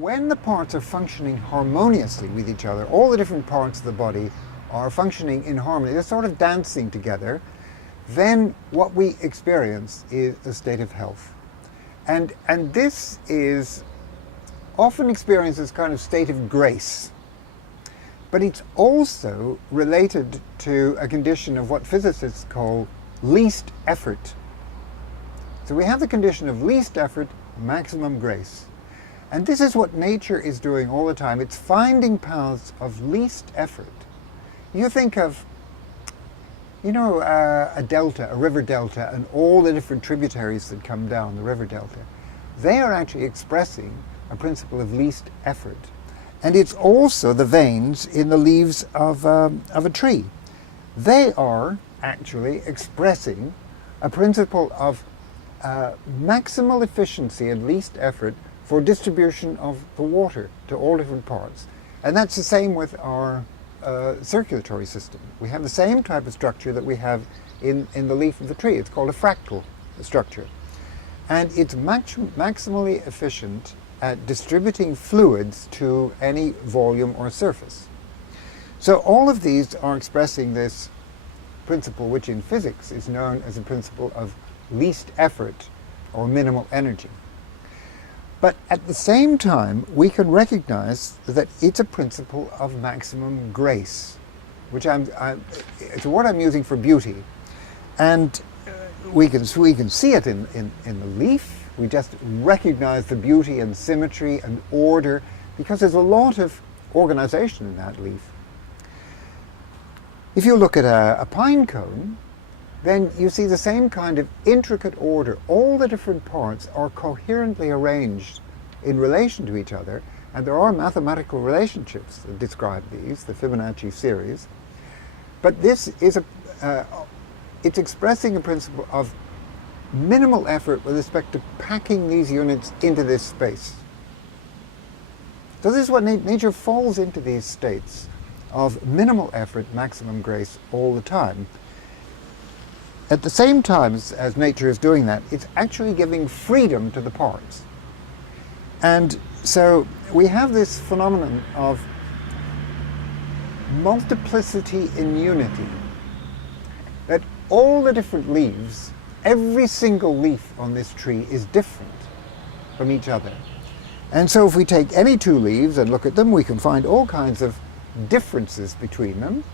when the parts are functioning harmoniously with each other, all the different parts of the body are functioning in harmony, they're sort of dancing together, then what we experience is a state of health. And this is often experienced as kind of state of grace. But it's also related to a condition of what physicists call least effort. So we have the condition of least effort, maximum grace. And this is what nature is doing all the time. It's finding paths of least effort. You think of, a delta, a river delta, and all the different tributaries that come down the river delta. They are actually expressing a principle of least effort. And it's also the veins in the leaves of a tree. They are actually expressing a principle of maximal efficiency and least effort for distribution of the water to all different parts. And that's the same with our circulatory system. We have the same type of structure that we have in the leaf of the tree. It's called a fractal structure. And it's maximally efficient at distributing fluids to any volume or surface. So all of these are expressing this principle, which in physics is known as a principle of least effort or minimal energy. But at the same time, we can recognize that it's a principle of maximum grace, which it's a word I'm using for beauty. And we can see it in the leaf. We just recognize the beauty and symmetry and order because there's a lot of organization in that leaf. If you look at a pine cone, then you see the same kind of intricate order. All the different parts are coherently arranged in relation to each other, and there are mathematical relationships that describe these, the Fibonacci series. But this is it's expressing a principle of minimal effort with respect to packing these units into this space. So this is what nature falls into, these states of minimal effort, maximum grace all the time. At the same time as nature is doing that, it's actually giving freedom to the parts. And so we have this phenomenon of multiplicity in unity, that all the different leaves, every single leaf on this tree is different from each other. And so if we take any two leaves and look at them, we can find all kinds of differences between them.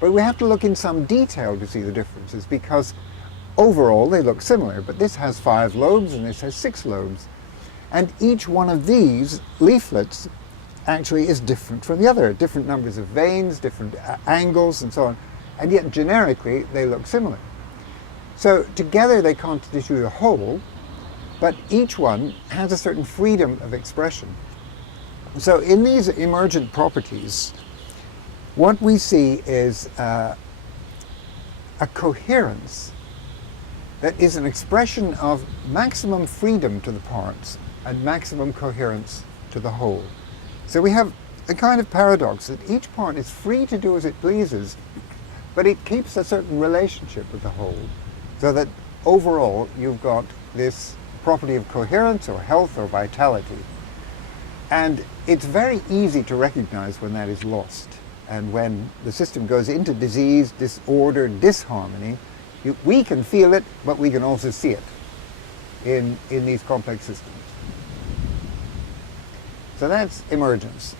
But we have to look in some detail to see the differences, because overall they look similar. But this has 5 lobes and this has 6 lobes. And each one of these leaflets actually is different from the other. Different numbers of veins, different angles and so on. And yet generically they look similar. So together they constitute a whole, but each one has a certain freedom of expression. So in these emergent properties, what we see is a coherence that is an expression of maximum freedom to the parts and maximum coherence to the whole. So we have a kind of paradox that each part is free to do as it pleases, but it keeps a certain relationship with the whole, so that overall you've got this property of coherence or health or vitality. And it's very easy to recognize when that is lost. And when the system goes into disease, disorder, disharmony, we can feel it, but we can also see it in these complex systems. So that's emergence.